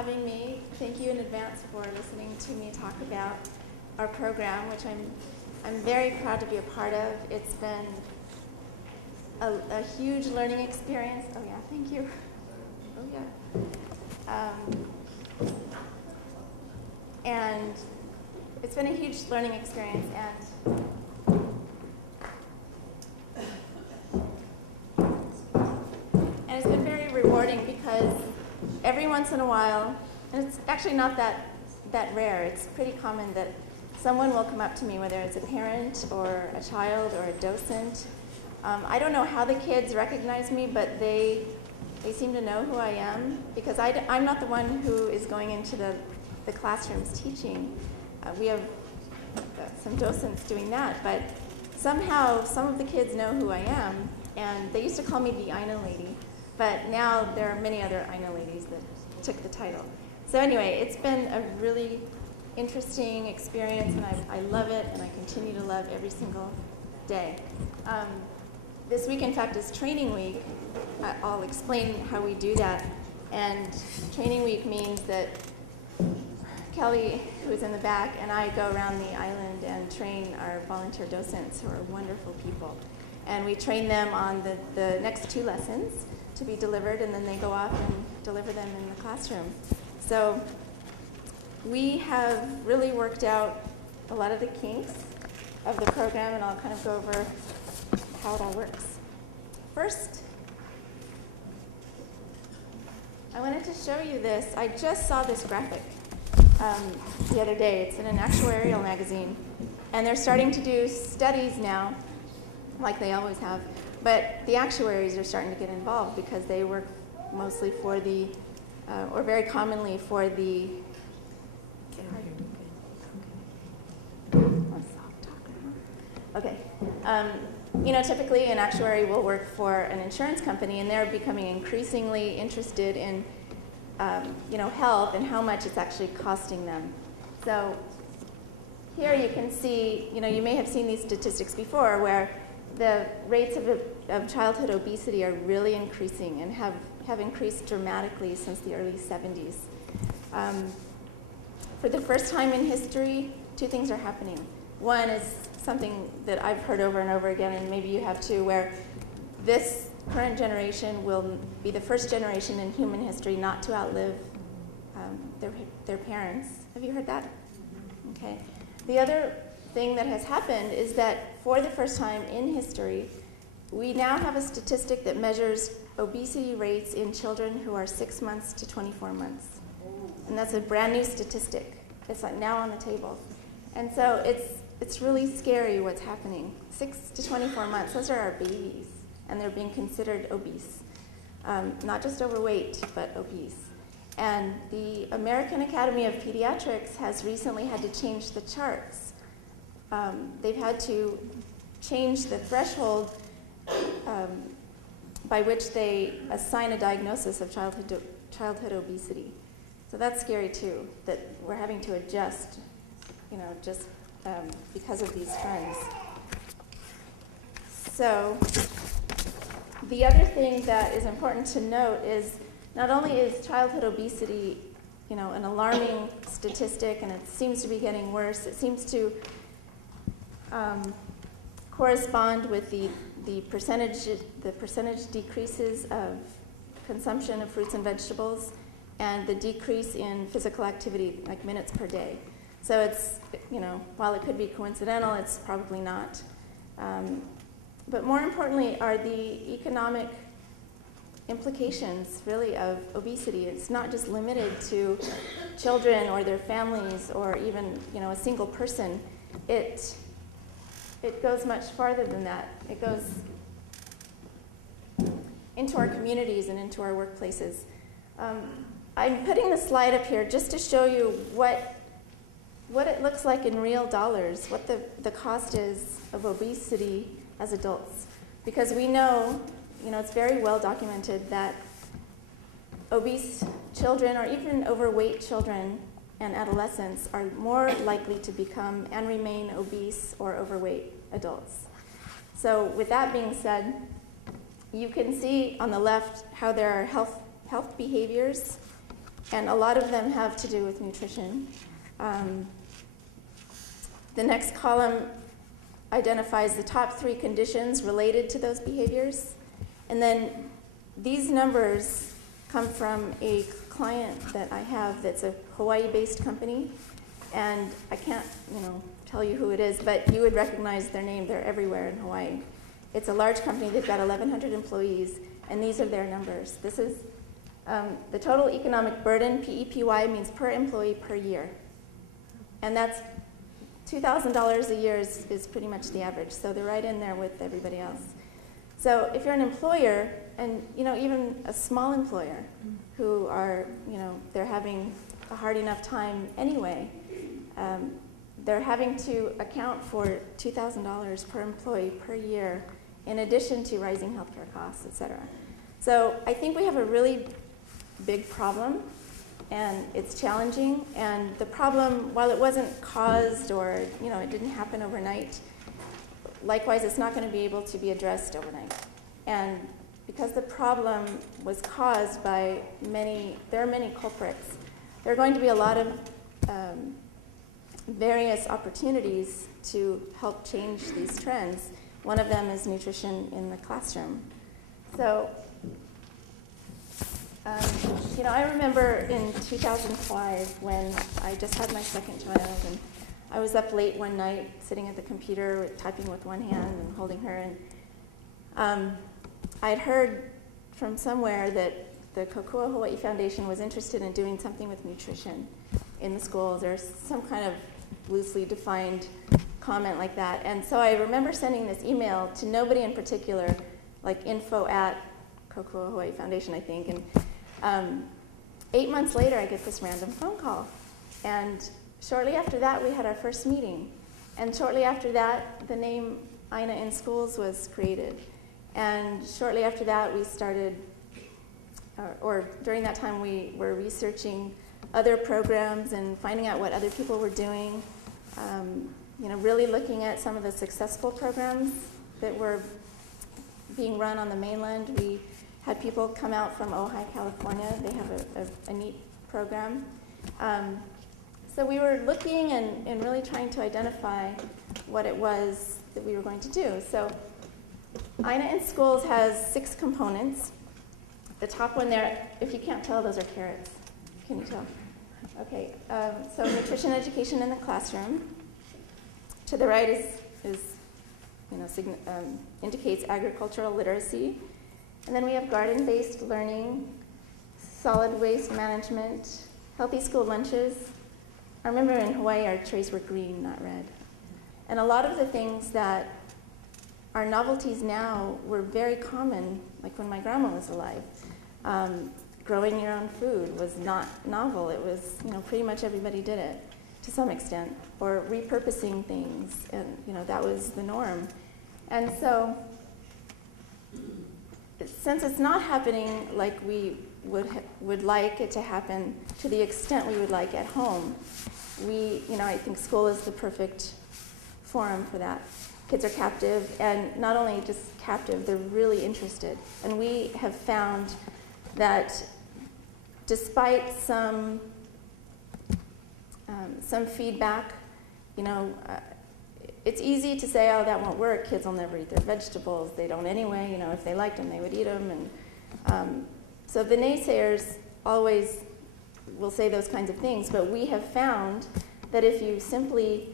having me. Thank you in advance for listening to me talk about our program, which I'm very proud to be a part of. It's been a huge learning experience. Oh yeah, thank you. Oh yeah. And it's been a huge learning experience, and it's been very rewarding because every once in a while, and it's actually not that rare, it's pretty common that someone will come up to me, whether it's a parent or a child or a docent. I don't know how the kids recognize me, but they seem to know who I am, because I'm not the one who is going into the classrooms teaching. We have some docents doing that, but somehow some of the kids know who I am, and they used to call me the Aina lady, but now there are many other Aina ladies that took the title. So anyway, it's been a really interesting experience, and I love it, and I continue to love every single day. This week, in fact, is training week. I'll explain how we do that. And training week means that Kelly, who is in the back, and I go around the island and train our volunteer docents, who are wonderful people. And we train them on the next 2 lessons to be delivered, and then they go off and deliver them in the classroom. So we have really worked out a lot of the kinks of the program, and I'll kind of go over how it all works. First, I wanted to show you this. I just saw this graphic the other day. It's in an actuarial magazine, and they're starting to do studies now, like they always have, but the actuaries are starting to get involved because they work mostly for the, or very commonly for the, okay. You know, typically an actuary will work for an insurance company, and they're becoming increasingly interested in, you know, health and how much it's actually costing them. So here you can see, you know, you may have seen these statistics before, where the rates of childhood obesity are really increasing and have increased dramatically since the early 70s. For the first time in history, 2 things are happening. One is something that I've heard over and over again, and maybe you have too, where this current generation will be the first generation in human history not to outlive their parents. Have you heard that? Okay. The other thing that has happened is that for the first time in history, we now have a statistic that measures obesity rates in children who are 6 months to 24 months. And that's a brand new statistic. It's like now on the table. And so it's really scary what's happening. 6 to 24 months, those are our babies, and they're being considered obese. Not just overweight, but obese. And the American Academy of Pediatrics has recently had to change the charts. They've had to change the threshold by which they assign a diagnosis of childhood obesity. So that's scary too, that we're having to adjust, you know, just because of these trends. So the other thing that is important to note is not only is childhood obesity, you know, an alarming statistic, and it seems to be getting worse, it seems to correspond with the percentage decreases of consumption of fruits and vegetables and the decrease in physical activity, like minutes per day. So it's, you know, while it could be coincidental, it's probably not. But more importantly are the economic implications, really, of obesity. It's not just limited to children or their families or even, you know, a single person. It goes much farther than that. It goes into our communities and into our workplaces. I'm putting the slide up here just to show you what it looks like in real dollars, what the cost is of obesity as adults. Because we know, you know, it's very well documented that obese children or even overweight children and adolescents are more likely to become and remain obese or overweight adults. So with that being said, you can see on the left how there are health behaviors and a lot of them have to do with nutrition. The next column identifies the top 3 conditions related to those behaviors. And then these numbers come from a client that I have that's a Hawaii-based company. And I can't, tell you who it is, but you would recognize their name. They're everywhere in Hawaii. It's a large company. They've got 1,100 employees, and these are their numbers. This is the total economic burden, PEPY, means per employee per year. And that's $2,000 a year is pretty much the average. So they're right in there with everybody else. So if you're an employer, and even a small employer who are, they're having a hard enough time anyway, they're having to account for $2,000 per employee per year, in addition to rising healthcare costs, et cetera. So I think we have a really big problem, and it's challenging. And the problem, while it wasn't caused or it didn't happen overnight, likewise, it's not going to be able to be addressed overnight. And because the problem was caused by there are many culprits. There are going to be a lot of various opportunities to help change these trends. One of them is nutrition in the classroom. So, I remember in 2005 when I just had my second child, and I was up late one night sitting at the computer typing with one hand and holding her, and I'd heard from somewhere that the Kokua Hawaii Foundation was interested in doing something with nutrition in the schools, or some kind of loosely defined comment like that. And so I remember sending this email to nobody in particular, like info@Kokua Hawaii Foundation, I think. And 8 months later, I get this random phone call. And shortly after that, we had our first meeting. And shortly after that, the name Aina in Schools was created. And shortly after that, we started, or during that time, we were researching other programs and finding out what other people were doing. Really looking at some of the successful programs that were being run on the mainland. We had people come out from Ojai, California. They have a neat program. So we were looking and really trying to identify what it was that we were going to do. So Aina in Schools has 6 components. The top one there, if you can't tell, those are carrots. Can you tell? Okay, so nutrition education in the classroom. To the right indicates agricultural literacy. And then we have garden-based learning, solid waste management, healthy school lunches. I remember in Hawaii, our trays were green, not red. And a lot of the things that are novelties now were very common, like when my grandma was alive. Growing your own food was not novel. It was, pretty much everybody did it to some extent, or repurposing things, and that was the norm. And so, since it's not happening like we would like it to happen to the extent we would like at home, I think school is the perfect forum for that. Kids are captive, and not only just captive, they're really interested. And we have found that despite some feedback, it's easy to say, oh, that won't work. Kids will never eat their vegetables. They don't anyway. If they liked them, they would eat them. And so the naysayers always will say those kinds of things. But we have found that if you simply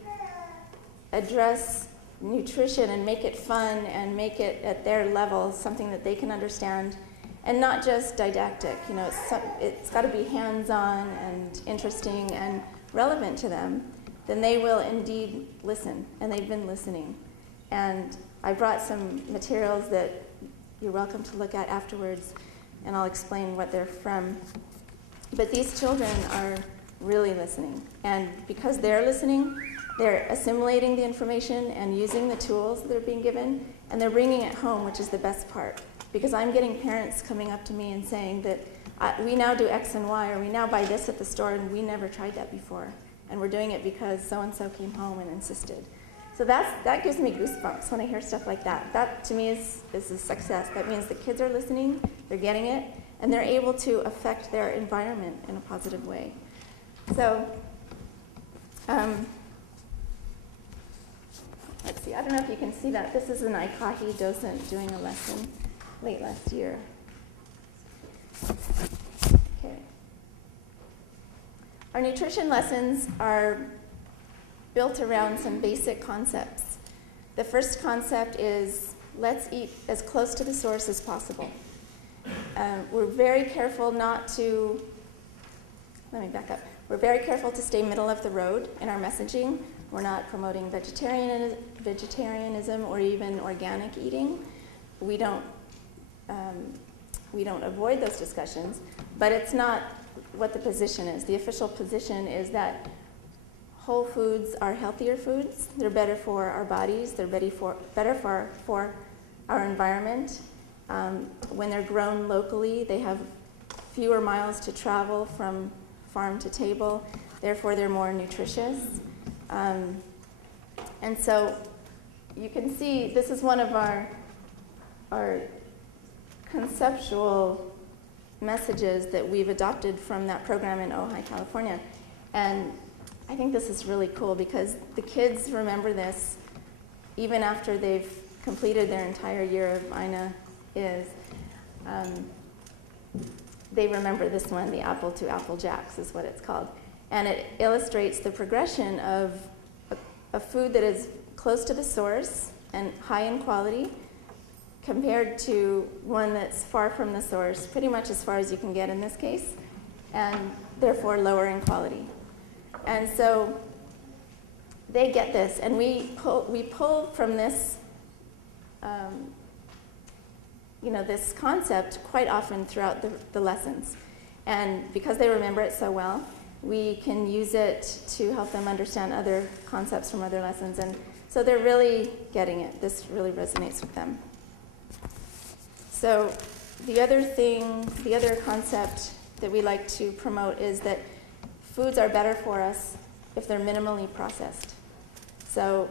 address nutrition and make it fun and make it at their level, something that they can understand, and not just didactic. It's got to be hands-on and interesting and relevant to them, then they will indeed listen, and they've been listening. And I brought some materials that you're welcome to look at afterwards, and I'll explain what they're from. But these children are really listening, and because they're listening, they're assimilating the information and using the tools that are being given, and they're bringing it home, which is the best part. Because I'm getting parents coming up to me and saying that we now do X and Y, or we now buy this at the store, and we never tried that before. And we're doing it because so-and-so came home and insisted. So that gives me goosebumps when I hear stuff like that. That, to me, is a success. That means the kids are listening, they're getting it, and they're able to affect their environment in a positive way. So, let's see, I don't know if you can see that. This is an Aikahi docent doing a lesson late last year. Okay. Our nutrition lessons are built around some basic concepts. The first concept is, let's eat as close to the source as possible. We're very careful not to, let me back up. We're very careful to stay middle of the road in our messaging. We're not promoting vegetarianism or even organic eating. We don't avoid those discussions, but it's not what the position is. The official position is that whole foods are healthier foods. They're better for our bodies. They're better for our environment. When they're grown locally, they have fewer miles to travel from farm to table. Therefore, they're more nutritious. And so you can see this is one of our conceptual messages that we've adopted from that program in Ojai, California. And I think this is really cool because the kids remember this even after they've completed their entire year of Aina is. They remember this one, the Apple to Apple Jacks is what it's called. And it illustrates the progression of a food that is close to the source and high in quality compared to one that's far from the source, pretty much as far as you can get in this case, and therefore lower in quality. And so they get this, and we pull from this, this concept quite often throughout the lessons. And because they remember it so well, we can use it to help them understand other concepts from other lessons. And so they're really getting it. This really resonates with them. So the other concept that we like to promote is that foods are better for us if they're minimally processed. So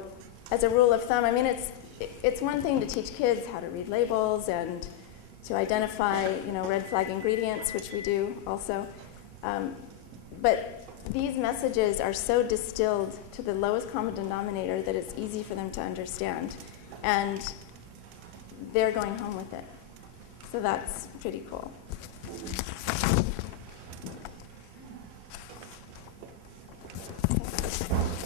as a rule of thumb, I mean, it's one thing to teach kids how to read labels and to identify, red flag ingredients, which we do also. But these messages are so distilled to the lowest common denominator that it's easy for them to understand. And they're going home with it. So that's pretty cool.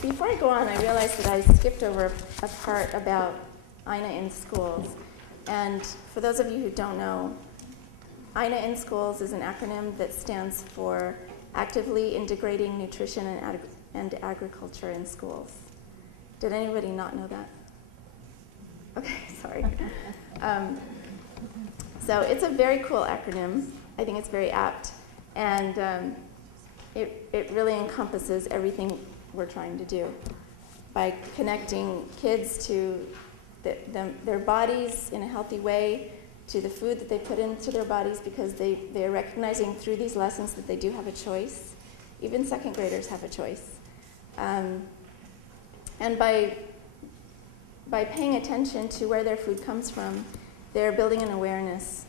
Before I go on, I realized that I skipped over a part about Aina in schools. And for those of you who don't know, Aina in schools is an acronym that stands for Actively Integrating Nutrition and Agriculture in Schools. Did anybody not know that? Okay, sorry. So it's a very cool acronym. I think it's very apt. And it really encompasses everything we're trying to do by connecting kids to their bodies in a healthy way, to the food that they put into their bodies, because they're recognizing through these lessons that they do have a choice. Even second graders have a choice. And by paying attention to where their food comes from, they're building an awareness,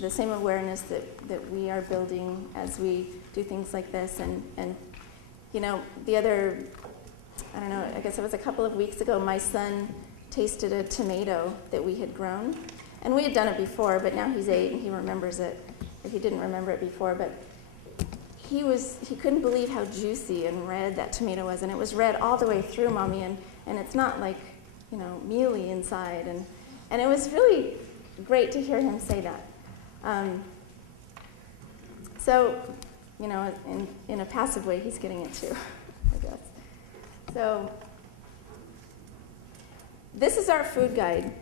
the same awareness that we are building as we do things like this. And the other, I don't know, I guess it was a couple of weeks ago, my son tasted a tomato that we had grown. And we had done it before, but now he's 8 and he remembers it. If he didn't remember it before, but he couldn't believe how juicy and red that tomato was. And it was red all the way through, Mommy, and it's not like, mealy inside. And it was really great to hear him say that. So, in a passive way, he's getting it too, I guess. So, this is our food guide.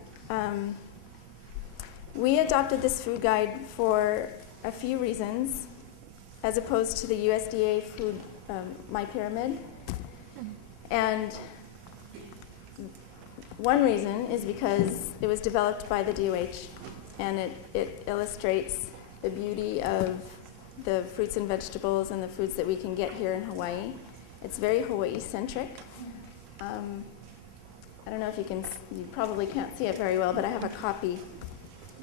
We adopted this food guide for a few reasons, as opposed to the USDA food My Pyramid. And one reason is because it was developed by the DOH, and it illustrates the beauty of the fruits and vegetables and the foods that we can get here in Hawaii. It's very Hawaii-centric. I don't know if you probably can't see it very well, but I have a copy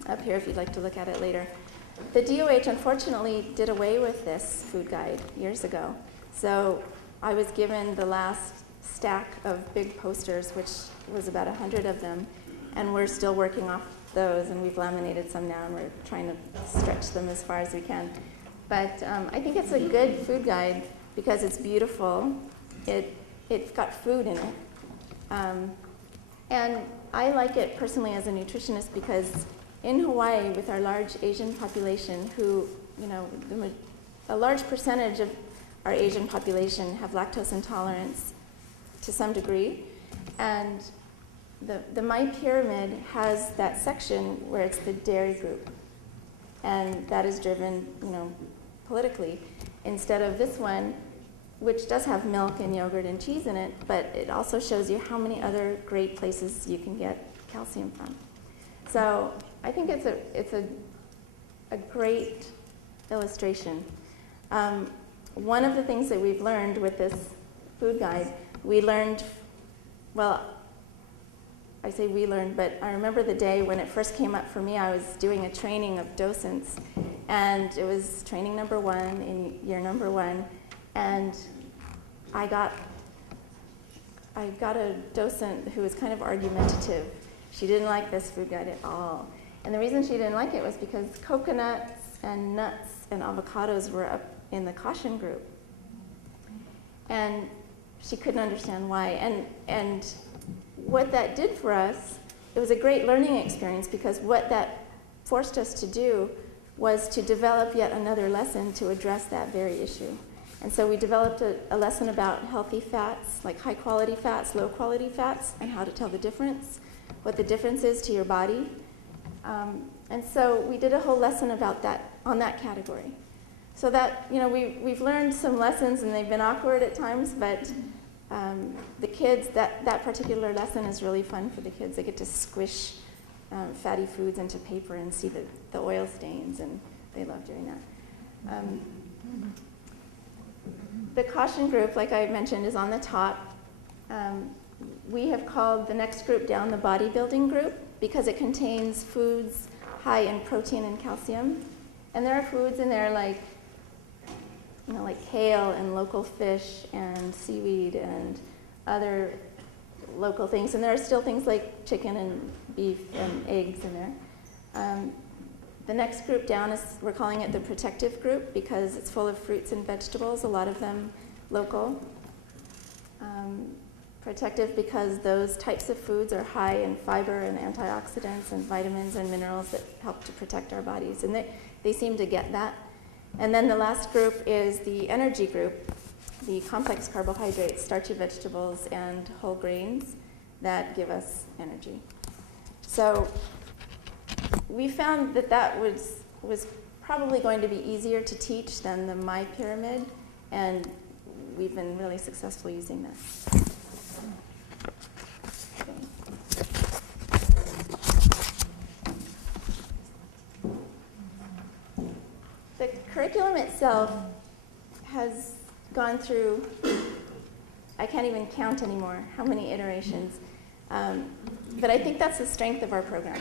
up here if you'd like to look at it later. The DOH unfortunately did away with this food guide years ago. So I was given the last stack of big posters, which was about 100 of them, and we're still working off those, and we've laminated some now, and we're trying to stretch them as far as we can. But I think it's a good food guide because it's beautiful. It's got food in it. And I like it personally as a nutritionist because in Hawaii, with our large Asian population who, a large percentage of our Asian population have lactose intolerance to some degree. And the My Pyramid has that section where it's the dairy group. And that is driven, politically, instead of this one, which does have milk and yogurt and cheese in it, but it also shows you how many other great places you can get calcium from. So I think it's a great illustration. One of the things that we've learned with this food guide, I say we learned, but I remember the day when it first came up for me. I was doing a training of docents, and it was training number 1 in year number 1, and I got a docent who was kind of argumentative. She didn't like this food guide at all. And the reason she didn't like it was because coconuts and nuts and avocados were up in the caution group. And she couldn't understand why. And what that did for us, it was a great learning experience because what that forced us to do was to develop yet another lesson to address that very issue. And so we developed a lesson about healthy fats, like high quality fats, low quality fats, and how to tell the difference, what the difference is to your body. And so we did a whole lesson about that, on that category. So that, we've learned some lessons, and they've been awkward at times, but the kids, that particular lesson is really fun for the kids. They get to squish fatty foods into paper and see the oil stains, and they love doing that. The caution group, like I mentioned, is on the top. We have called the next group down the bodybuilding group because it contains foods high in protein and calcium. And there are foods in there like kale and local fish and seaweed and other local things. And there are still things like chicken and beef and eggs in there. The next group down we're calling it the protective group because it's full of fruits and vegetables, a lot of them local. Protective because those types of foods are high in fiber and antioxidants and vitamins and minerals that help to protect our bodies. And they seem to get that. And then the last group is the energy group, the complex carbohydrates, starchy vegetables, and whole grains that give us energy. So we found that was probably going to be easier to teach than the My Pyramid, and we've been really successful using that. The curriculum itself has gone through, I can't even count anymore how many iterations, but I think that's the strength of our program.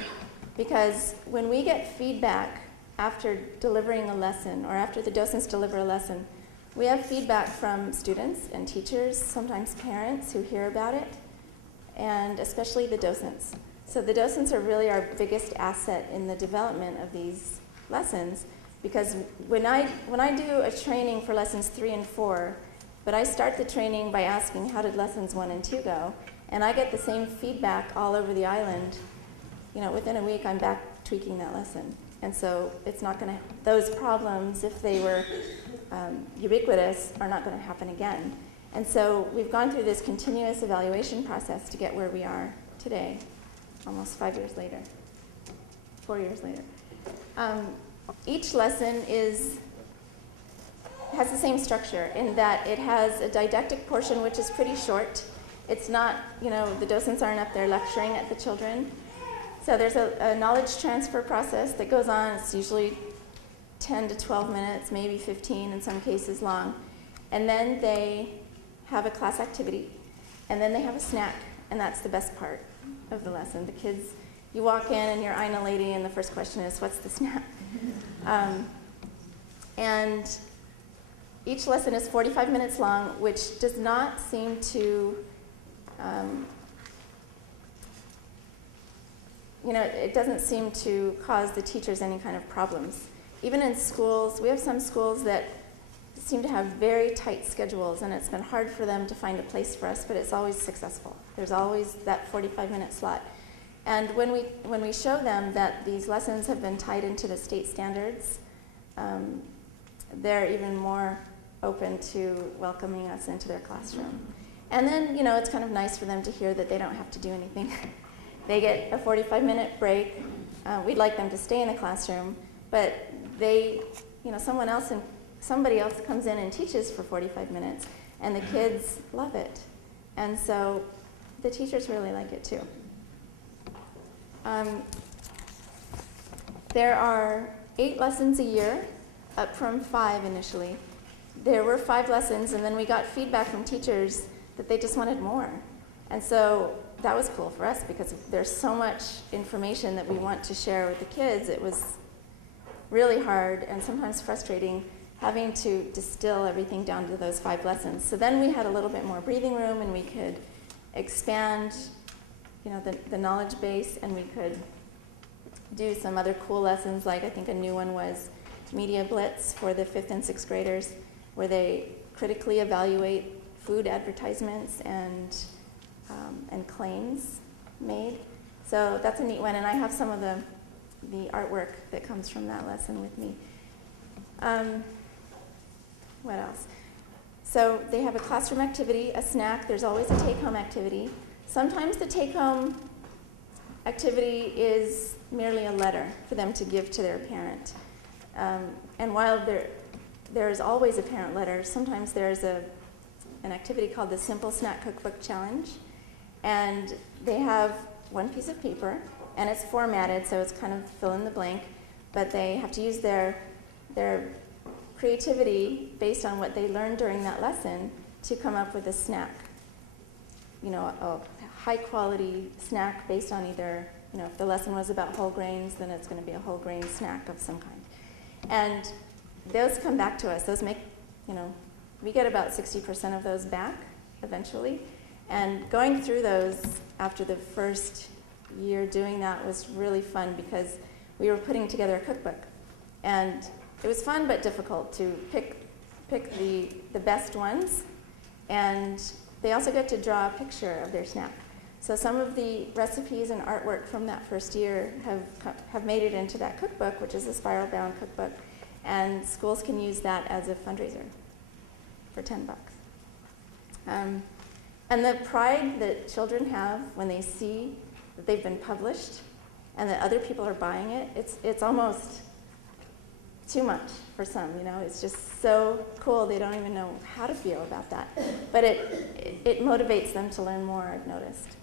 Because when we get feedback after delivering a lesson or after the docents deliver a lesson, we have feedback from students and teachers, sometimes parents who hear about it, and especially the docents. So the docents are really our biggest asset in the development of these lessons because when I do a training for lessons 3 and 4, but I start the training by asking how did lessons 1 and 2 go, and I get the same feedback all over the island, within a week I'm back tweaking that lesson. And so it's not going to, those problems, if they were ubiquitous, are not going to happen again. And so we've gone through this continuous evaluation process to get where we are today, almost 5 years later, 4 years later. Each lesson has the same structure in that it has a didactic portion which is pretty short. It's not, the docents aren't up there lecturing at the children. So there's a knowledge transfer process that goes on. It's usually 10 to 12 minutes, maybe 15 in some cases long. And then they have a class activity. And then they have a snack And that's the best part of the lesson. The kids, you walk in and you're eyeing a lady, and the first question is, what's the snack? And each lesson is 45 minutes long, which does not seem to, it doesn't seem to cause the teachers any kind of problems. Even in schools, we have some schools that seem to have very tight schedules, and it's been hard for them to find a place for us, but it's always successful. There's always that 45-minute slot. And when we show them that these lessons have been tied into the state standards, they're even more open to welcoming us into their classroom. And then, it's kind of nice for them to hear that they don't have to do anything. They get a 45-minute break. We'd like them to stay in the classroom, but they, somebody else comes in and teaches for 45 minutes, and the kids love it. And so the teachers really like it too. There are 8 lessons a year, up from 5 initially. There were 5 lessons, and then we got feedback from teachers that they just wanted more. And so that was cool for us, because there's so much information that we want to share with the kids. It was really hard and sometimes frustrating having to distill everything down to those 5 lessons. So then we had a little bit more breathing room, and we could expand the knowledge base, and we could do some other cool lessons, like I think a new one was Media Blitz for the 5th and 6th graders, where they critically evaluate food advertisements and claims made. So that's a neat one, and I have some of the artwork that comes from that lesson with me. What else? So they have a classroom activity, a snack. There's always a take-home activity. Sometimes the take-home activity is merely a letter for them to give to their parent. And while there is always a parent letter, sometimes there's an activity called the Simple Snack Cookbook Challenge. And they have one piece of paper, and it's formatted, so it's kind of fill in the blank, but they have to use their creativity based on what they learned during that lesson to come up with a snack. A high-quality snack based on either, if the lesson was about whole grains, then it's going to be a whole grain snack of some kind. And those come back to us. Those make, we get about 60% of those back eventually. And going through those after the first year doing that was really fun, because we were putting together a cookbook. And it was fun but difficult to pick the best ones. And they also get to draw a picture of their snack. So some of the recipes and artwork from that first year have made it into that cookbook, which is a spiral-bound cookbook. And schools can use that as a fundraiser for $10. And the pride that children have when they see that they've been published and that other people are buying it, it's almost too much for some, It's just so cool. They don't even know how to feel about that. But it motivates them to learn more, I've noticed.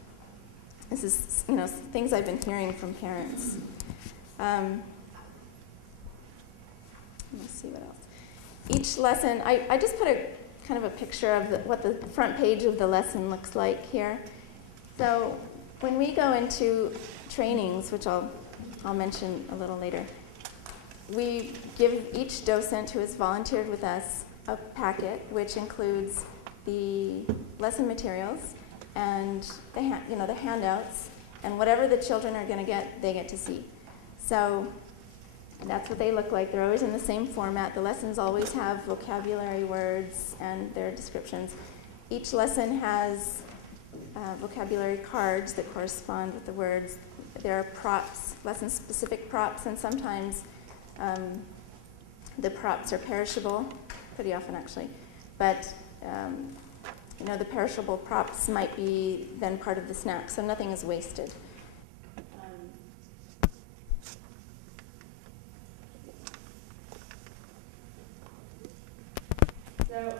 This is, things I've been hearing from parents. Let's see what else. Each lesson, I just put a kind of a picture of what the front page of the lesson looks like here. So when we go into trainings, which I'll mention a little later, we give each docent who has volunteered with us a packet, which includes the lesson materials and the handouts, and whatever the children are going to get, they get to see. So that's what they look like. They're always in the same format. The lessons always have vocabulary words and their descriptions. Each lesson has vocabulary cards that correspond with the words. There are props, lesson-specific props, and sometimes the props are perishable, pretty often actually. But the perishable props might be then part of the snack, so nothing is wasted. So